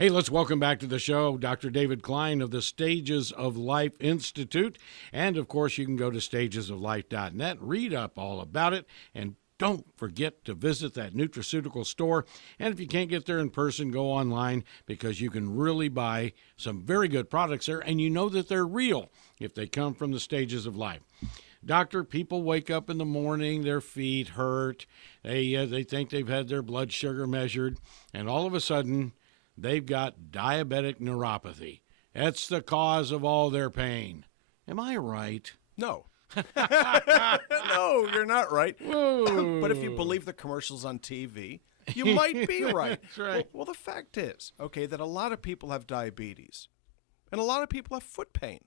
Hey, let's welcome back to the show Dr. David Klein of the Stages of Life Institute. And of course, you can go to stagesoflife.net, read up all about it, and don't forget to visit that nutraceutical store. And if you can't get there in person, go online because you can really buy some very good products there, and you know that they're real if they come from the Stages of Life. Doctor, people wake up in the morning, their feet hurt, they think they've had their blood sugar measured, and all of a sudden, they've got diabetic neuropathy. That's the cause of all their pain. Am I right? No. No, you're not right. Whoa. But if you believe the commercials on TV, you might be right. That's right. Well, the fact is, okay, that a lot of people have diabetes, and a lot of people have foot pain.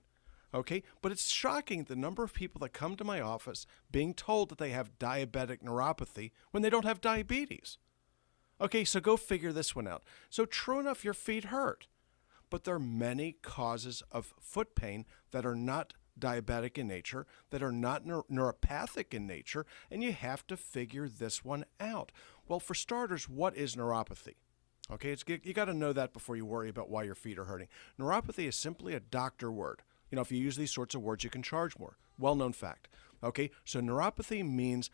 Okay, but it's shocking the number of people that come to my office being told that they have diabetic neuropathy when they don't have diabetes. Okay, so go figure this one out. So true enough, your feet hurt, but there are many causes of foot pain that are not diabetic in nature, that are not neuropathic in nature, and you have to figure this one out. Well, for starters, what is neuropathy? Okay, you got to know that before you worry about why your feet are hurting. Neuropathy is simply a doctor word. You know, if you use these sorts of words, you can charge more. Well-known fact. Okay, so neuropathy means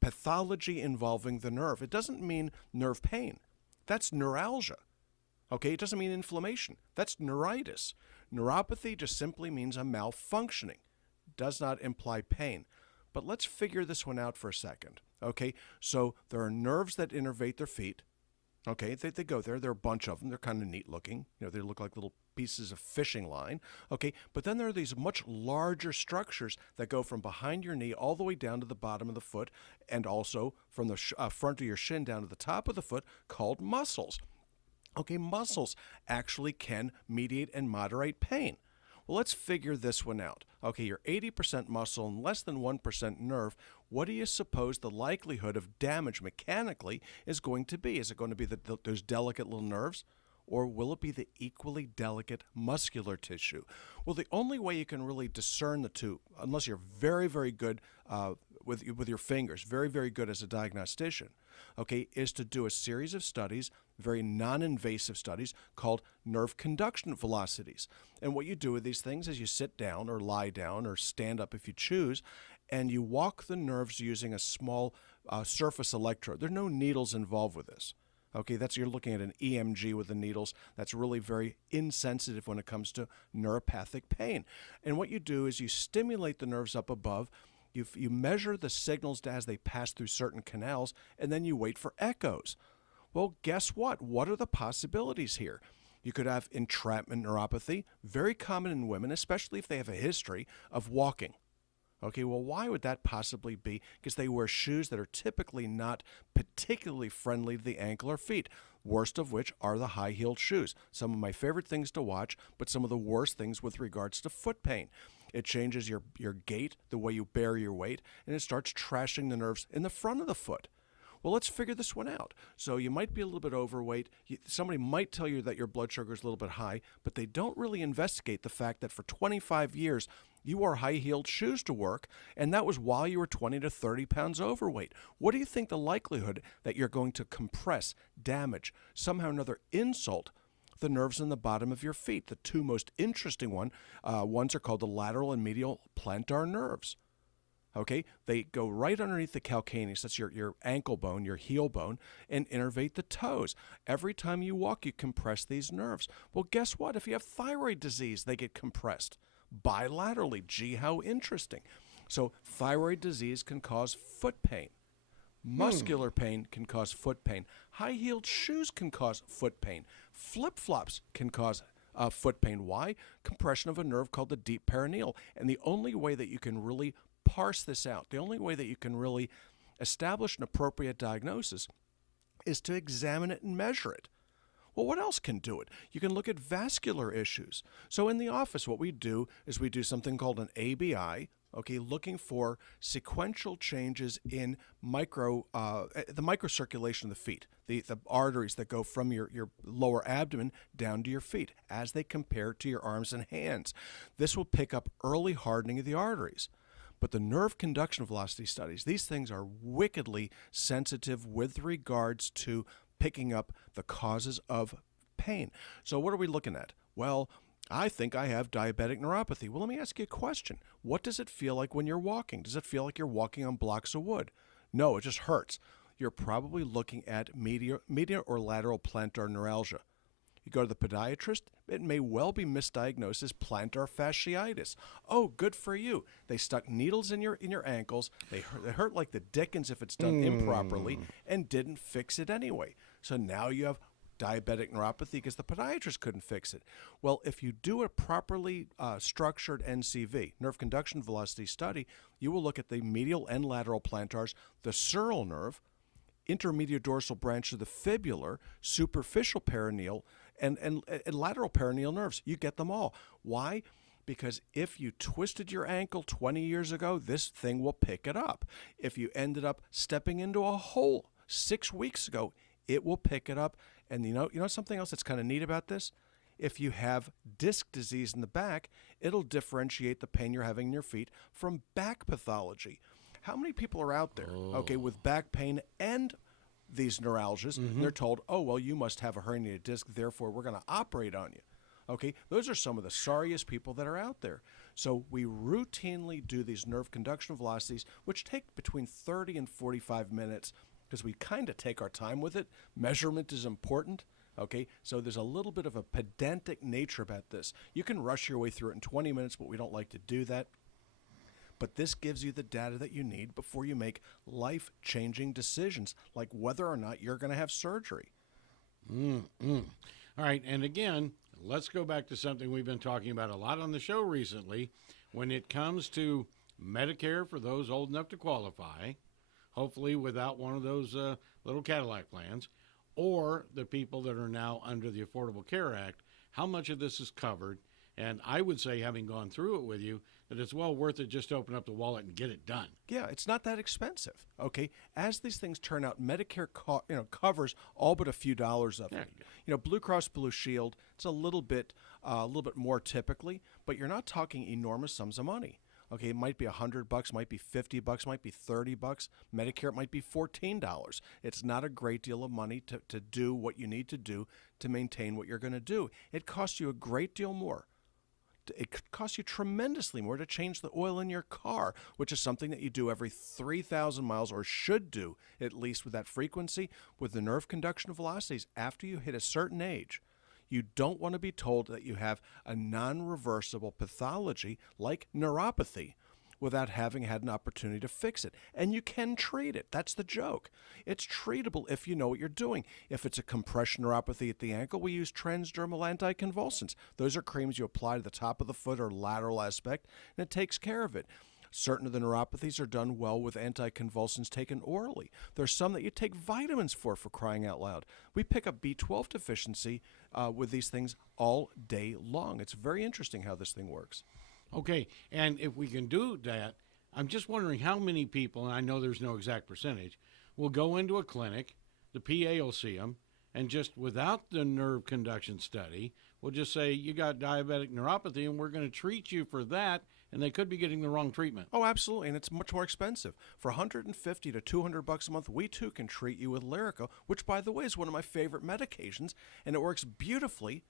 pathology involving the nerve. It doesn't mean nerve pain. That's neuralgia. Okay, it doesn't mean inflammation. That's neuritis. Neuropathy just simply means a malfunctioning. Does not imply pain. But let's figure this one out for a second. Okay, so there are nerves that innervate their feet. Okay, they go there. There are a bunch of them. They're kind of neat looking. You know, they look like little pieces of fishing line. Okay, but then there are these much larger structures that go from behind your knee all the way down to the bottom of the foot, and also from the front of your shin down to the top of the foot, called muscles. Okay, muscles actually can mediate and moderate pain. Well, let's figure this one out. Okay, you're 80% muscle and less than 1% nerve. What do you suppose the likelihood of damage mechanically is going to be? Is it going to be those delicate little nerves? Or will it be the equally delicate muscular tissue? Well, the only way you can really discern the two, unless you're very, very good with your fingers, very, very good as a diagnostician, okay, is to do a series of studies, very non-invasive studies, called nerve conduction velocities. And what you do with these things is you sit down or lie down or stand up if you choose, and you walk the nerves using a small surface electrode. There are no needles involved with this. Okay, you're looking at an EMG with the needles. That's really very insensitive when it comes to neuropathic pain. And what you do is you stimulate the nerves up above. You measure the signals as they pass through certain canals, and then you wait for echoes. Well, guess what? What are the possibilities here? You could have entrapment neuropathy, very common in women, especially if they have a history of walking. Okay, well, why would that possibly be? Because they wear shoes that are typically not particularly friendly to the ankle or feet, worst of which are the high-heeled shoes. Some of my favorite things to watch, but some of the worst things with regards to foot pain. It changes your gait, the way you bear your weight, and it starts trashing the nerves in the front of the foot. Well, let's figure this one out. So you might be a little bit overweight. Somebody might tell you that your blood sugar is a little bit high, but they don't really investigate the fact that for 25 years, you wore high-heeled shoes to work, and that was while you were 20 to 30 pounds overweight. What do you think the likelihood that you're going to compress, damage, somehow or another insult the nerves in the bottom of your feet? The two most interesting ones are called the lateral and medial plantar nerves. Okay, they go right underneath the calcaneus, that's your ankle bone, your heel bone, and innervate the toes. Every time you walk, you compress these nerves. Well, guess what? If you have thyroid disease, they get compressed bilaterally. Gee, how interesting. So thyroid disease can cause foot pain. Muscular pain can cause foot pain. High-heeled shoes can cause foot pain. Flip-flops can cause foot pain. Why? Compression of a nerve called the deep perineal. And the only way that you can really parse this out, the only way that you can really establish an appropriate diagnosis is to examine it and measure it. Well, what else can do it? You can look at vascular issues. So in the office, what we do is we do something called an ABI, okay, looking for sequential changes in the microcirculation of the feet, the arteries that go from your lower abdomen down to your feet as they compare to your arms and hands. This will pick up early hardening of the arteries. But the nerve conduction velocity studies, these things are wickedly sensitive with regards to picking up the causes of pain. So what are we looking at? Well, I think I have diabetic neuropathy. Well, let me ask you a question. What does it feel like when you're walking? Does it feel like you're walking on blocks of wood? No, it just hurts. You're probably looking at medial or lateral plantar neuralgia. You go to the podiatrist, it may well be misdiagnosed as plantar fasciitis. Oh, good for you. They stuck needles in your ankles. They hurt like the dickens if it's done improperly, and didn't fix it anyway. So now you have diabetic neuropathy because the podiatrist couldn't fix it. Well, if you do a properly structured NCV, nerve conduction velocity study, you will look at the medial and lateral plantars, the sural nerve, intermediate dorsal branch of the fibular, superficial perineal, and lateral perineal nerves. You get them all. Why? Because if you twisted your ankle 20 years ago, this thing will pick it up. If you ended up stepping into a hole 6 weeks ago, it will pick it up. And you know something else that's kind of neat about this? If you have disc disease in the back, it'll differentiate the pain you're having in your feet from back pathology. How many people are out there, with back pain and these neuralgias, and they're told, oh, well, you must have a herniated disc, therefore we're going to operate on you. Okay, those are some of the sorriest people that are out there. So we routinely do these nerve conduction velocities, which take between 30 and 45 minutes, because we kind of take our time with it. Measurement is important. Okay, so there's a little bit of a pedantic nature about this. You can rush your way through it in 20 minutes, but we don't like to do that. But this gives you the data that you need before you make life-changing decisions, like whether or not you're going to have surgery. All right, and again, let's go back to something we've been talking about a lot on the show recently. When it comes to Medicare for those old enough to qualify, hopefully without one of those little Cadillac plans, or the people that are now under the Affordable Care Act, how much of this is covered? And I would say, having gone through it with you, that it's well worth it just to open up the wallet and get it done. Yeah, it's not that expensive. Okay, as these things turn out, Medicare covers all but a few dollars of it. Blue Cross Blue Shield, it's a little bit more typically, but you're not talking enormous sums of money. Okay, it might be $100, might be $50, might be $30. Medicare, it might be $14. It's not a great deal of money to do what you need to do to maintain what you're going to do. It costs you a great deal more. It could cost you tremendously more to change the oil in your car, which is something that you do every 3,000 miles, or should do at least with that frequency. With the nerve conduction velocities, after you hit a certain age, you don't want to be told that you have a non-reversible pathology like neuropathy without having had an opportunity to fix it. And you can treat it. That's the joke. It's treatable if you know what you're doing. If it's a compression neuropathy at the ankle, we use transdermal anticonvulsants. Those are creams you apply to the top of the foot or lateral aspect, and it takes care of it. Certain of the neuropathies are done well with anticonvulsants taken orally. There's some that you take vitamins for crying out loud. We pick up B12 deficiency with these things all day long. It's very interesting how this thing works. Okay, and if we can do that, I'm just wondering how many people, and I know there's no exact percentage, will go into a clinic, the PA will see them, and just without the nerve conduction study, we'll just say, you got diabetic neuropathy, and we're going to treat you for that, and they could be getting the wrong treatment. Oh, absolutely, and it's much more expensive. For $150 to $200 a month, we too can treat you with Lyrica, which, by the way, is one of my favorite medications, and it works beautifully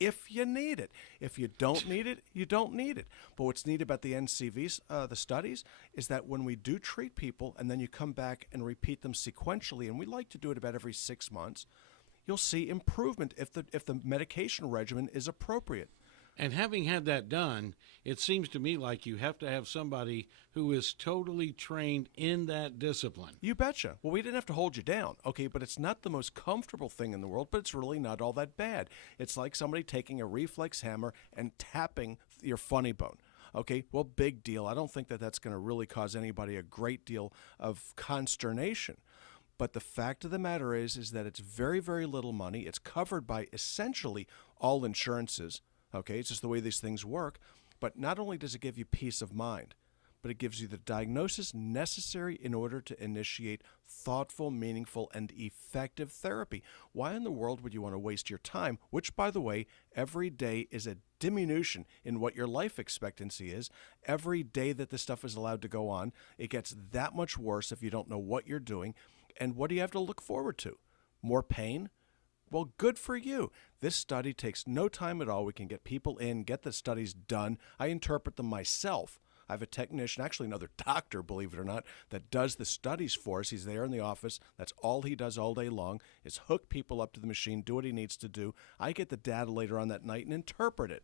if you need it. If you don't need it, you don't need it. But what's neat about the NCVs, the studies, is that when we do treat people and then you come back and repeat them sequentially, and we like to do it about every 6 months, you'll see improvement if the medication regimen is appropriate. And having had that done, it seems to me like you have to have somebody who is totally trained in that discipline. You betcha. Well, we didn't have to hold you down, okay, but it's not the most comfortable thing in the world, but it's really not all that bad. It's like somebody taking a reflex hammer and tapping your funny bone. Okay, well, big deal. I don't think that that's going to really cause anybody a great deal of consternation. But the fact of the matter is that it's very, very little money. It's covered by essentially all insurances. Okay, it's just the way these things work. But not only does it give you peace of mind, but it gives you the diagnosis necessary in order to initiate thoughtful, meaningful, and effective therapy. Why in the world would you want to waste your time, which, by the way, every day is a diminution in what your life expectancy is. Every day that this stuff is allowed to go on, it gets that much worse if you don't know what you're doing. And what do you have to look forward to? More pain? Well, good for you. This study takes no time at all. We can get people in, get the studies done. I interpret them myself. I have a technician, actually another doctor, believe it or not, that does the studies for us. He's there in the office. That's all he does all day long is hook people up to the machine, do what he needs to do. I get the data later on that night and interpret it.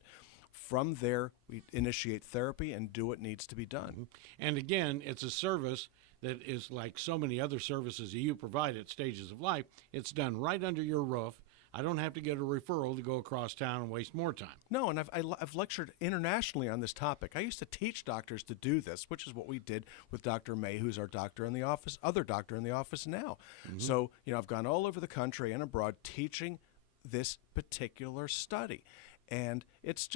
From there, we initiate therapy and do what needs to be done. And again, it's a service that is like so many other services that you provide at Stages of Life. It's done right under your roof. I don't have to get a referral to go across town and waste more time. No, and I've lectured internationally on this topic. I used to teach doctors to do this, which is what we did with Dr. May, who's our doctor in the office, other doctor in the office now. So, I've gone all over the country and abroad teaching this particular study. And it's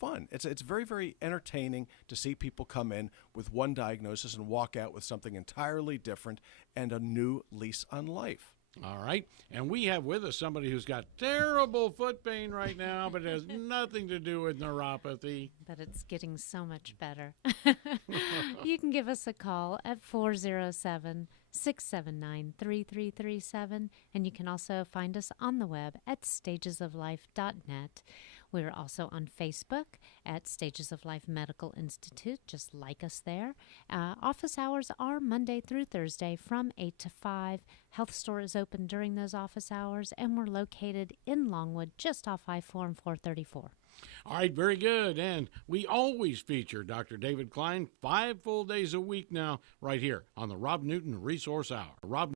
fun. It's very, very entertaining to see people come in with one diagnosis and walk out with something entirely different and a new lease on life. All right. And we have with us somebody who's got terrible foot pain right now, but it has nothing to do with neuropathy. But it's getting so much better. You can give us a call at 407-679-3337, and you can also find us on the web at stagesoflife.net. We're also on Facebook at Stages of Life Medical Institute. Just like us there. Office hours are Monday through Thursday from 8 to 5. Health store is open during those office hours, and we're located in Longwood, just off I-4 and 434. All right, very good. And we always feature Dr. David Klein 5 full days a week now right here on the Rob Newton Resource Hour. Rob